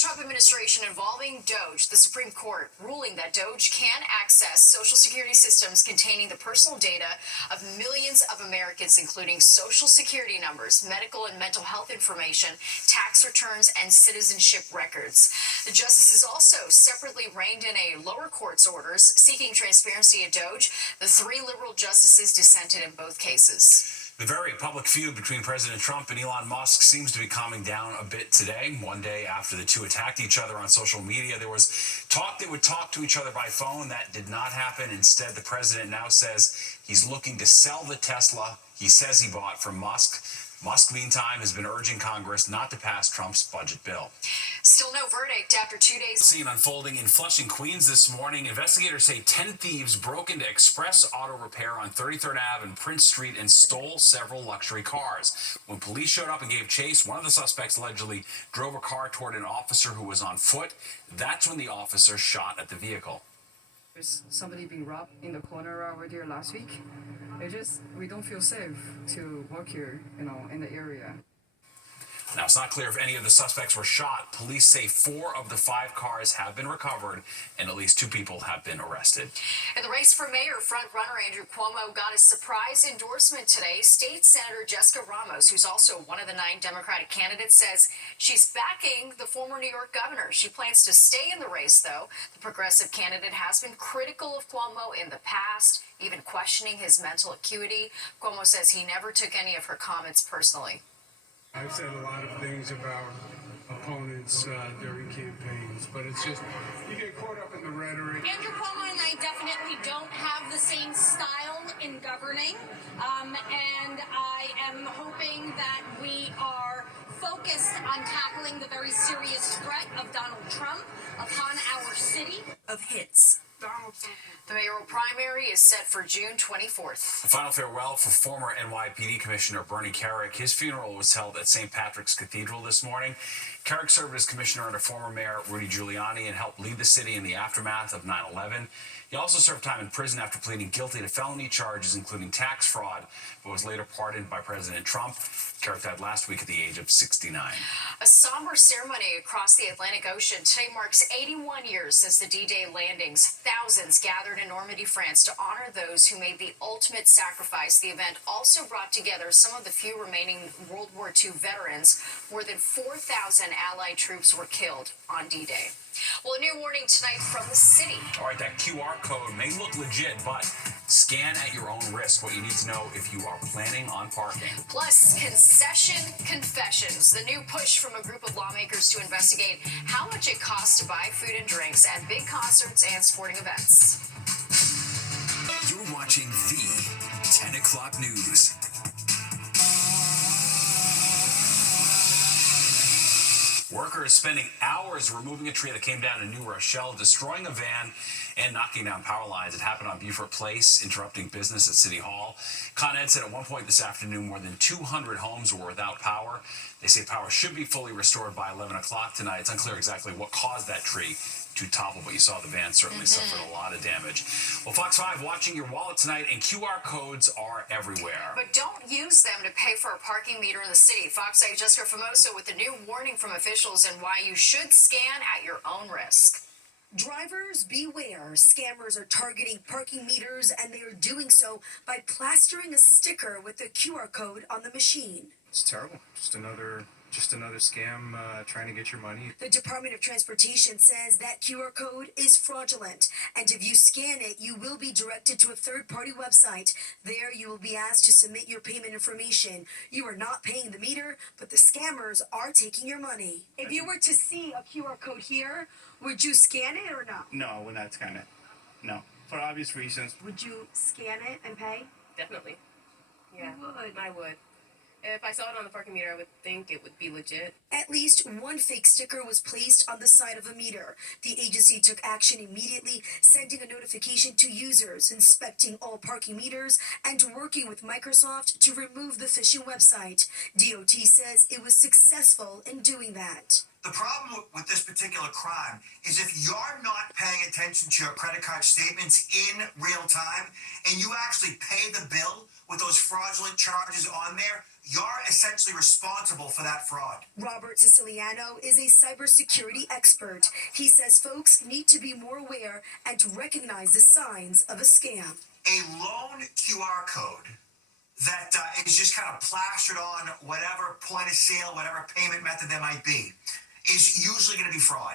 Trump administration involving Doge, the Supreme Court ruling that Doge can access Social Security systems containing the personal data of millions of Americans, including Social Security numbers, medical and mental health information, tax returns, and citizenship records. The justices also separately reined in a lower court's orders seeking transparency at Doge. The three liberal justices dissented in both cases. The very public feud between President Trump and Elon Musk seems to be calming down a bit today. One day after the two attacked each other on social media, there was talk they would talk to each other by phone. That did not happen. Instead, the president now says he's looking to sell the Tesla he says he bought from Musk. Musk, meantime, has been urging Congress not to pass Trump's budget bill. Still no verdict after 2 days. Scene unfolding in Flushing, Queens this morning. Investigators say 10 thieves broke into Express Auto Repair on 33rd Ave and Prince Street and stole several luxury cars. When police showed up and gave chase, one of the suspects allegedly drove a car toward an officer who was on foot. That's when the officer shot at the vehicle. There's somebody being robbed in the corner over there last week. We don't feel safe to work here, in the area. Now, it's not clear if any of the suspects were shot. Police say 4 of the 5 cars have been recovered, and at least 2 people have been arrested. In the race for mayor, front-runner Andrew Cuomo got a surprise endorsement today. State Senator Jessica Ramos, who's also one of the 9 Democratic candidates, says she's backing the former New York governor. She plans to stay in the race, though. The progressive candidate has been critical of Cuomo in the past, even questioning his mental acuity. Cuomo says he never took any of her comments personally. I've said a lot of things about opponents during campaigns, but it's just, you get caught up in the rhetoric. Andrew Cuomo and I definitely don't have the same style in governing, and I am hoping that we are focused on tackling the very serious threat of Donald Trump upon our city. Of hits. The mayoral primary is set for June 24th. A final farewell for former NYPD Commissioner Bernie Kerik. His funeral was held at St. Patrick's Cathedral this morning. Kerik served as commissioner under former Mayor Rudy Giuliani and helped lead the city in the aftermath of 9/11. He also served time in prison after pleading guilty to felony charges, including tax fraud, but was later pardoned by President Trump. Kerik died last week at the age of 69. A somber ceremony across the Atlantic Ocean today marks 81 years since the D-Day landings. Thousands gathered in Normandy, France, to honor those who made the ultimate sacrifice. The event also brought together some of the few remaining World War II veterans. More than 4,000 Allied troops were killed on D-Day. Well, a new warning tonight from the city. All right, that QR code may look legit, but scan at your own risk. What you need to know if you are planning on parking. Plus, concession confessions, the new push from a group of lawmakers to investigate how much it costs to buy food and drinks at big concerts and sporting events. You're watching the 10 o'clock news. Workers spending hours removing a tree that came down in New Rochelle, destroying a van and knocking down power lines. It happened on Beaufort Place, interrupting business at City Hall. Con Ed said at one point this afternoon more than 200 homes were without power. They say power should be fully restored by 11 o'clock tonight. It's unclear exactly what caused that tree to topple, but you saw the van certainly suffered a lot of damage. Well, Fox 5 watching your wallet tonight, and QR codes are everywhere. But don't use them to pay for a parking meter in the city. Fox 8 Jessica Famoso with a new warning from officials and why you should scan at your own risk. Drivers beware. Scammers are targeting parking meters, and they are doing so by plastering a sticker with the QR code on the machine. It's terrible. Just another scam trying to get your money. The Department of Transportation says that QR code is fraudulent, and if you scan it, you will be directed to a third-party website. There, you will be asked to submit your payment information. You are not paying the meter, but the scammers are taking your money. If you were to see a QR code here, would you scan it or no? No, I would not scan it. No, for obvious reasons. Would you scan it and pay? Definitely. Yeah, You would. I would. If I saw it on the parking meter, I would think it would be legit. At least one fake sticker was placed on the side of a meter. The agency took action immediately, sending a notification to users, inspecting all parking meters, and working with Microsoft to remove the phishing website. DOT says it was successful in doing that. The problem with this particular crime is if you're not paying attention to your credit card statements in real time and you actually pay the bill with those fraudulent charges on there, you're essentially responsible for that fraud. Robert Siciliano is a cybersecurity expert. He says folks need to be more aware and to recognize the signs of a scam. A loan QR code that is just kind of plastered on whatever point of sale, whatever payment method there might be, is usually going to be fraud.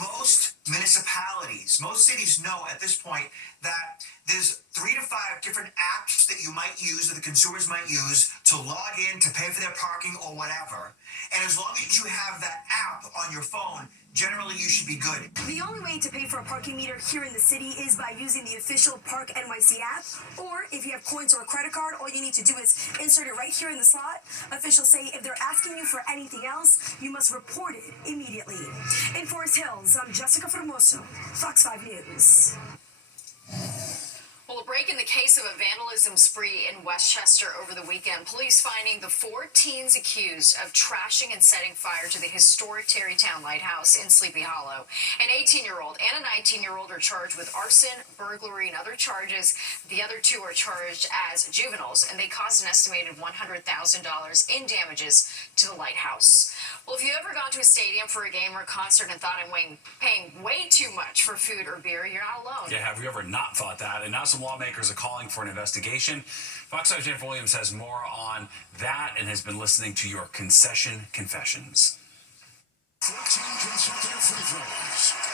Most municipalities, most cities know at this point that there's 3 to 5 different apps that you might use, that the consumers might use to log in, to pay for their parking or whatever. And as long as you have that app on your phone, generally you should be good. The only way to pay for a parking meter here in the city is by using the official Park NYC app, or if you have coins or a credit card, all you need to do is insert it right here in the slot. Officials say if they're asking you for anything else, you must report it immediately. In Forest Hills, I'm Jessica Formoso, Fox 5 News. Well, a break in the case of a vandalism spree in Westchester over the weekend. Police finding the 4 teens accused of trashing and setting fire to the historic Tarrytown Lighthouse in Sleepy Hollow. An 18-year-old and a 19-year-old are charged with arson, burglary, and other charges. The other 2 are charged as juveniles, and they caused an estimated $100,000 in damages to the lighthouse. Well, if you've ever gone to a stadium for a game or a concert and thought I'm paying way too much for food or beer, you're not alone. Yeah, have you ever not thought that? And now some lawmakers are calling for an investigation. Fox 5's Jennifer Williams has more on that and has been listening to your concession confessions. 14 consecutive free throws.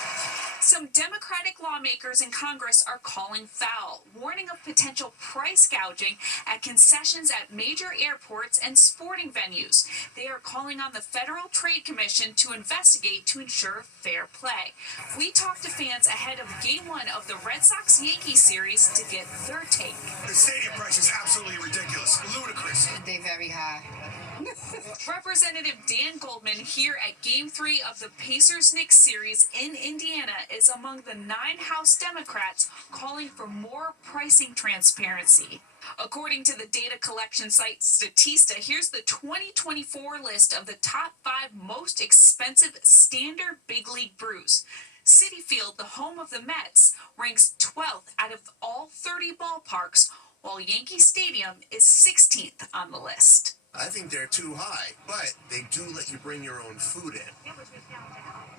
Some Democratic lawmakers in Congress are calling foul, warning of potential price gouging at concessions at major airports and sporting venues. They are calling on the Federal Trade Commission to investigate to ensure fair play. We talked to fans ahead of Game 1 of the Red Sox-Yankees series to get their take. The stadium price is absolutely ridiculous, ludicrous. They're very high. Representative Dan Goldman here at Game 3 of the Pacers-Knicks series in Indiana is among the 9 House Democrats calling for more pricing transparency. According to the data collection site Statista, here's the 2024 list of the top 5 most expensive standard big league brews. Citi Field, the home of the Mets, ranks 12th out of all 30 ballparks, while Yankee Stadium is 16th on the list. I think they're too high, but they do let you bring your own food in,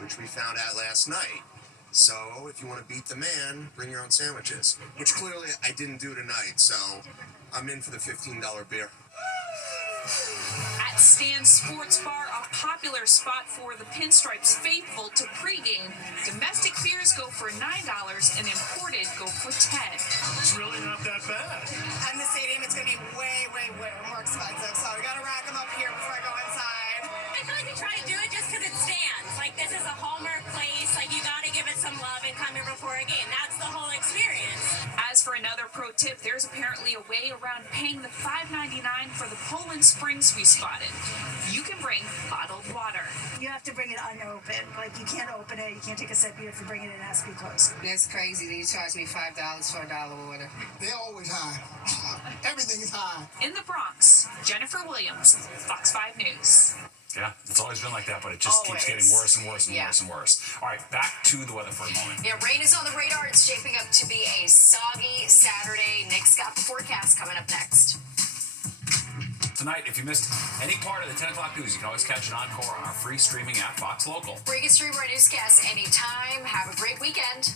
which we found out last night. So if you want to beat the man, bring your own sandwiches, which clearly I didn't do tonight, so I'm in for the $15 beer. At Stan's Sports Bar, a popular spot for the Pinstripes faithful to pregame, domestic beers go for $9 and imported go for $10. It's really not that bad. And the stadium, it's going to be way, way, way more expensive. So we got to rack them up here before I go inside. I feel like we try to do it just because it stands. Like, this is a hallmark place. Like, you got to give it some love and come here before a game. That's the whole experience. As for another pro tip, there's apparently a way around paying the $5.99 for the Poland Springs we spotted. You can bring bottled water. You have to bring it unopened. Like, you can't open it, you can't take a sip. You have to bring it in, it has to be closed. That's crazy that you charge me $5 for a dollar of water. They're always high. Everything is high. In the Bronx, Jennifer Williams, Fox 5 News. Yeah, it's always been like that, but it just keeps getting worse and worse and worse and worse. All right, back to the weather for a moment. Yeah, rain is on the radar. It's shaping up to be a soggy Saturday. Nick's got the forecast coming up next. Tonight, if you missed any part of the 10 o'clock news, you can always catch an encore on our free streaming app, Fox Local. Where you can stream our newscasts anytime. Have a great weekend.